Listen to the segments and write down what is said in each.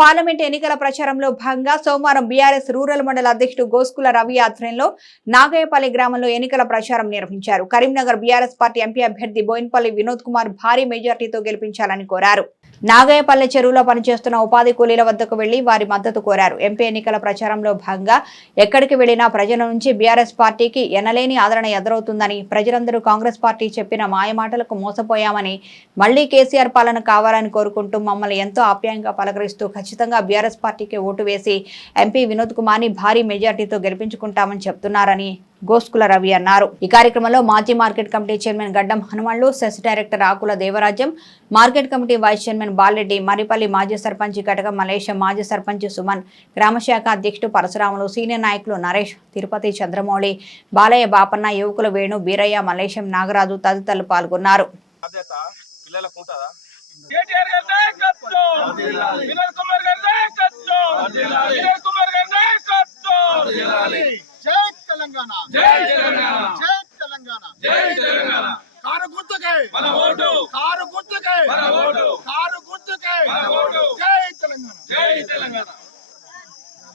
Parliament ఎన్నికల ప్రచారంలో భాగంగా సోమవారం బీఆర్ఎస్ రూరల్ మండల అధ్యక్షుడు గోస్కుల రవి ఆధ్వర్యంలో నాగయ్యపల్లి గ్రామంలో ఎన్నికల ప్రచారం నిర్వహించారు. కరీంనగర్ బీఆర్ఎస్ పార్టీ ఎంపీ అభ్యర్థి బోయినపల్లి వినోద్ కుమార్ భారీ మెజార్టీతో గెలిపించాలని కోరారు. నాగయ్యపల్లి చెరువులో పనిచేస్తున్న ఉపాధి కూలీల వద్దకు వెళ్లి వారి మద్దతు కోరారు. ఎంపీ ఎన్నికల ప్రచారంలో భాగంగా ఎక్కడికి వెళ్లినా ప్రజల నుంచి బీఆర్ఎస్ పార్టీకి ఎనలేని ఆదరణ ఎదురవుతుందని, ప్రజలందరూ కాంగ్రెస్ పార్టీ చెప్పిన మాయమాటలకు మోసపోయామని, మళ్లీ కేసీఆర్ పాలన కావాలని కోరుకుంటూ మమ్మల్ని ఎంతో ఆప్యాయంగా పలకరిస్తూ ఖచ్చితంగా బీఆర్ఎస్ పార్టీకి ఓటు వేసి ఎంపీ వినోద్ కుమార్ని భారీ మెజార్టీతో గెలిపించుకుంటామని చెప్తున్నారని గోస్కుల రవి అన్నారు. ఈ కార్యక్రమంలో మాజీ market committee chairman Gaddam Hanumallu, CESS director Akula Devarajyam, market committee vice chairman Balareddy, Maripalli మాజీ సర్పంచ్ కటక మలేష, మాజీ సర్పంచ్ సుమన్, గ్రామశాఖ అధ్యక్షుడు పరశురాములు, సీనియర్ నాయకులు నరేష్, తిరుపతి, చంద్రమౌళి, బాలయ్య, బాపన్న, యువకులు వేణు, బీరయ్య, మలేశం, నాగరాజు తదితరులు పాల్గొన్నారు.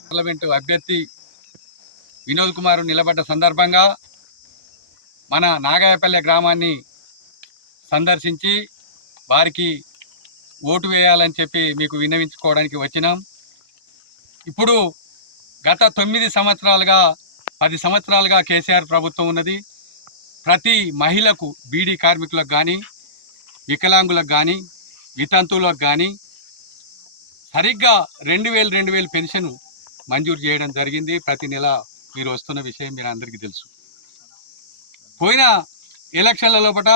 పార్లమెంటు అభ్యర్థి వినోద్ కుమార్ నిలబడ్డ సందర్భంగా మన నాగాయపల్లె గ్రామాన్ని సందర్శించి వారికి ఓటు వేయాలని చెప్పి మీకు విన్నవించుకోవడానికి వచ్చినాం. ఇప్పుడు గత 9 సంవత్సరాలుగా 10 సంవత్సరాలుగా కేసీఆర్ ప్రభుత్వం ఉన్నది. ప్రతి మహిళకు, బీడీ కార్మికులకు కానీ, వికలాంగులకు కానీ, వితంతువులకు కానీ సరిగ్గా 2000 పెన్షన్ మంజూరు చేయడం జరిగింది. ప్రతి నెల మీరు వస్తున్న విషయం మీరు అందరికీ తెలుసు. పోయిన ఎలక్షన్ల లోపల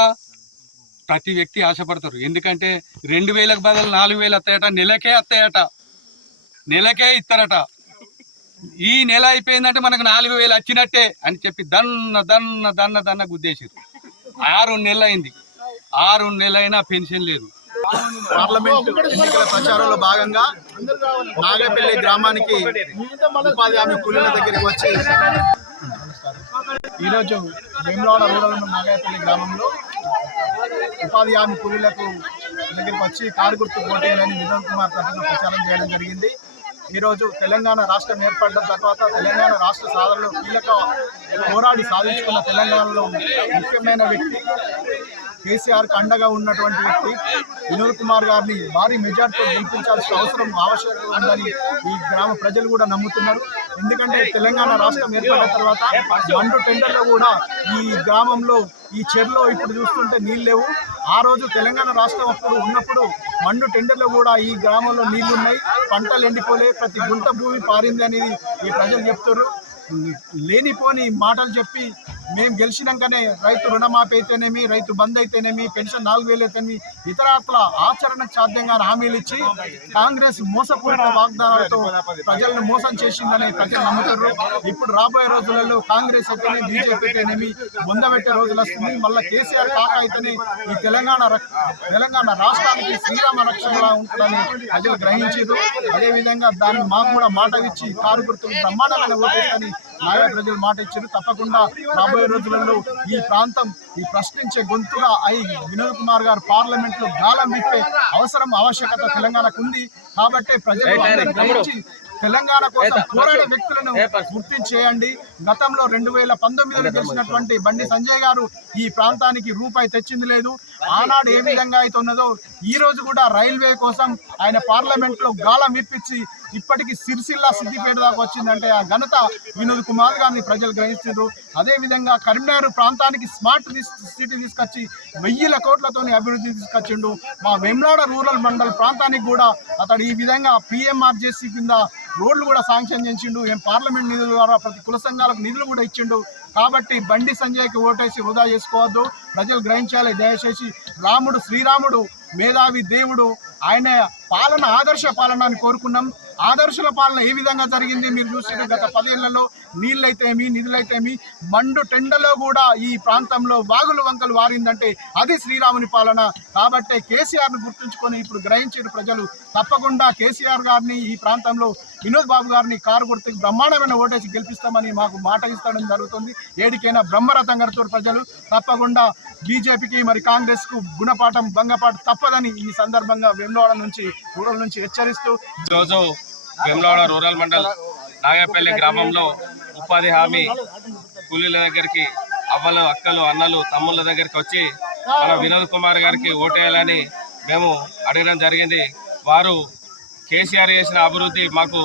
ప్రతి వ్యక్తి ఆశపడతారు. ఎందుకంటే 2000కు బదులు 4000 వస్తాయట, నెలకే వస్తాయట, నెలకే ఇస్తారట. ఈ నెల అయిపోయిందంటే మనకు 4000 వచ్చినట్టే అని చెప్పి దన్న దన్న దన్న దన్న గుద్దేసారు. 6 నెలలు అయింది, 6 నెలలైనా పెన్షన్ లేదు. పార్లమెంట్ ఎన్నికల ప్రచారంలో భాగంగా నాగపల్లి గ్రామానికి ఉపాధి హామీ కూలీల దగ్గరికి వచ్చి ఈరోజు వేములవాడ రూరల్ నాగపల్లి గ్రామంలో ఉపాధి హామీ కూలీలకు దగ్గరికి వచ్చి కారు గుర్తు పోటీలని వినోద్ కుమార్ తరఫున ప్రచారం చేయడం జరిగింది. ఈరోజు తెలంగాణ రాష్ట్రం ఏర్పడిన తర్వాత తెలంగాణ రాష్ట్ర సాధనలో కీలక పోరాడి సాధించుకున్న తెలంగాణలో ముఖ్యమైన వ్యక్తి, కేసీఆర్కి అండగా ఉన్నటువంటి వ్యక్తి వినోద్ కుమార్ గారిని భారీ మెజార్టీతో గెలిపించాల్సిన అవసరం ఆవశ్యకత ఉందని ఈ గ్రామ ప్రజలు కూడా నమ్ముతున్నారు. ఎందుకంటే తెలంగాణ రాష్ట్రం ఏర్పడిన తర్వాత మండు టెండర్లో కూడా ఈ గ్రామంలో ఈ చెరువులో ఇప్పుడు చూస్తుంటే నీళ్ళు లేవు. ఆ రోజు తెలంగాణ రాష్ట్రం అప్పుడు ఉన్నప్పుడు మండు టెండర్లో కూడా ఈ గ్రామంలో నీళ్లు ఉన్నాయి, పంటలు ఎండిపోలే, ప్రతి గుంట భూమి పారింది అనేది ఈ ప్రజలు చెప్తారు. లేనిపోని మాటలు చెప్పి మేము గెలిచినాకనే రైతు రుణమాఫీ అయితేనేమి, రైతు బంద్ అయితేనేమి, పెన్షన్ 4000 అయితేనేమి, ఇతరత్ర ఆచరణకు సాధ్యంగా హామీలు ఇచ్చి కాంగ్రెస్ మోసపూరిత వాగ్దానాలతో ప్రజలను మోసం చేసిందని ప్రజలు నమ్ముతారు. ఇప్పుడు రాబోయే రోజులలో కాంగ్రెస్ అయితేనే, బీజేపీ అయితేనేమి బొందబెట్టే రోజులు వస్తుంది. మళ్ళీ కేసీఆర్ కాక అయితేనే ఈ తెలంగాణ రాష్ట్రానికి శ్రీరామ రక్షణగా ఉంటుందని ప్రజలు గ్రహించారు. అదేవిధంగా దాన్ని మాకు కూడా మాట ఇచ్చి కారు గుర్తులు బ్రహ్మాండమైన ఓటేస్తని నాయా ప్రజలు మాట ఇచ్చారు. తప్పకుండా రాబోయే రోజులలో ఈ ప్రాంతం ఈ ప్రశ్నించే గొంతుగా అయి వినోద్ కుమార్ గారు పార్లమెంట్ లో గాలం విప్పే అవసరం ఆవశ్యకత తెలంగాణకు ఉంది. కాబట్టి ప్రజలు గ్రహించి తెలంగాణ కోసం పోరాడే వ్యక్తులను గుర్తించేయండి. గతంలో 2019లో గెలిచినటువంటి బండి సంజయ్ గారు ఈ ప్రాంతానికి రూపాయి తెచ్చింది లేదు. ఆనాడు ఏ విధంగా అయితే ఉన్నదో ఈ రోజు కూడా రైల్వే కోసం ఆయన పార్లమెంట్ లో గాలం విప్పించి ఇప్పటికి సిరిసిల్ల, సిద్దిపేట దాకా వచ్చిందంటే ఆ ఘనత వినోద్ కుమార్ గారిని ప్రజలు గ్రహిస్తున్నారు. అదేవిధంగా కరీంనగర్ ప్రాంతానికి స్మార్ట్ సిటీ తీసుకొచ్చి 1000 కోట్లతోని అభివృద్ధి తీసుకొచ్చిండు. మా వేములవాడ రూరల్ మండల్ ప్రాంతానికి కూడా అతడు ఈ విధంగా PMRJC కింద రోడ్లు కూడా శాంక్షన్ చేసిండు. పార్లమెంట్ నిధుల ద్వారా ప్రతి కుల సంఘాలకు నిధులు కూడా ఇచ్చిండు. కాబట్టి బండి సంజయ్కి ఓటేసి వృధా చేసుకోవద్దు, ప్రజలు గ్రహించాలి. దయచేసి రాముడు, శ్రీరాముడు, మేధావి దేవుడు, ఆయన పాలన ఆదర్శ పాలన అని కోరుకున్నాం. ఆదర్శల పాలన ఏ విధంగా జరిగింది మీరు చూసి గత 10 ఏళ్లలో నీళ్ళైతేమి, నిధులైతేమి, మండు టెండలో కూడా ఈ ప్రాంతంలో వాగులు వంకలు వారిందంటే అది శ్రీరాముని పాలన. కాబట్టి కేసీఆర్ను గుర్తుంచుకొని ఇప్పుడు గ్రహించిన ప్రజలు తప్పకుండా కేసీఆర్ గారిని, ఈ ప్రాంతంలో వినోద్ బాబు గారిని కారు గుర్తుకు బ్రహ్మాండమైన ఓటేసి గెలిపిస్తామని మాకు మాట ఇస్తడం జరుగుతుంది. ఏడికైనా బ్రహ్మరథం గడుతున్న ప్రజలు తప్పకుండా బీజేపీకి మరి కాంగ్రెస్ కు గుణపాఠం భంగపాఠం తప్పదని ఈ సందర్భంగా వేములవాడ నుంచి రూరల్ నుంచి హెచ్చరిస్తూ ఈరోజు వేములవాడ రూరల్ మండల్ నాగేపల్లి గ్రామంలో ఉపాధి హామీ కూలీల దగ్గరికి అవ్వలు అక్కలు అన్నలు తమ్ముళ్ళ దగ్గరికి వచ్చి మన వినోద్ కుమార్ గారికి ఓటేయాలని మేము అడగడం జరిగింది. వారు కేసీఆర్ చేసిన అభివృద్ధి మాకు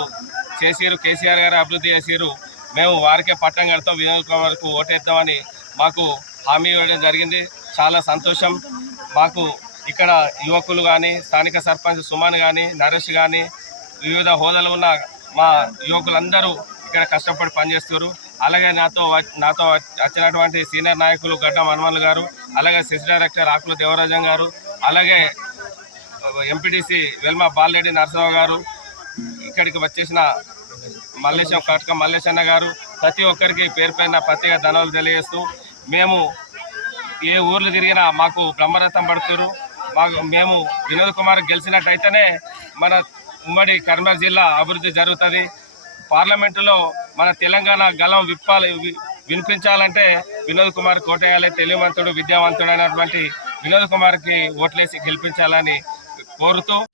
చేసిరు, కేసీఆర్ గారు అభివృద్ధి చేసిరు, మేము వారికే పట్టం కడతాం, వినోద్ కుమార్కు ఓటేద్దామని మాకు హామీ ఇవ్వడం జరిగింది. చాలా సంతోషం. మాకు ఇక్కడ యువకులు కానీ స్థానిక సర్పంచ్ సుమన్ కానీ నరేష్ కానీ వివిధ హోదాలు ఉన్న మా యువకులందరూ ఇక్కడ కష్టపడి పనిచేస్తారు. అలాగే నాతో వచ్చినటువంటి సీనియర్ నాయకులు గడ్డం హనుమన్లు గారు, అలాగే సెస్ డైరెక్టర్ ఆకుల దేవరాజం గారు, అలాగే ఎంపీటీసీ వెల్మ బాలరెడ్డి నరసింహ గారు, ఇక్కడికి వచ్చేసిన కటక మల్లేశన్న గారు, ప్రతి ఒక్కరికి పేరు పైన ప్రత్యేక ధన్యవాదాలు తెలియజేస్తూ మేము ఏ ఊర్లు తిరిగినా మాకు బ్రహ్మరథం పడుతున్నారు. మేము వినోద్ కుమార్ గెలిచినట్టయితేనే మన ఉమ్మడి కరీంనగర్ జిల్లా అభివృద్ధి జరుగుతుంది. పార్లమెంటులో మన తెలంగాణ గలం వినిపించాలంటే వినోద్ కుమార్ కోటేయాలి. తెలివివంతుడు విద్యావంతుడు అయినటువంటి వినోద్ కుమార్కి ఓట్లేసి గెలిపించాలని కోరుతూ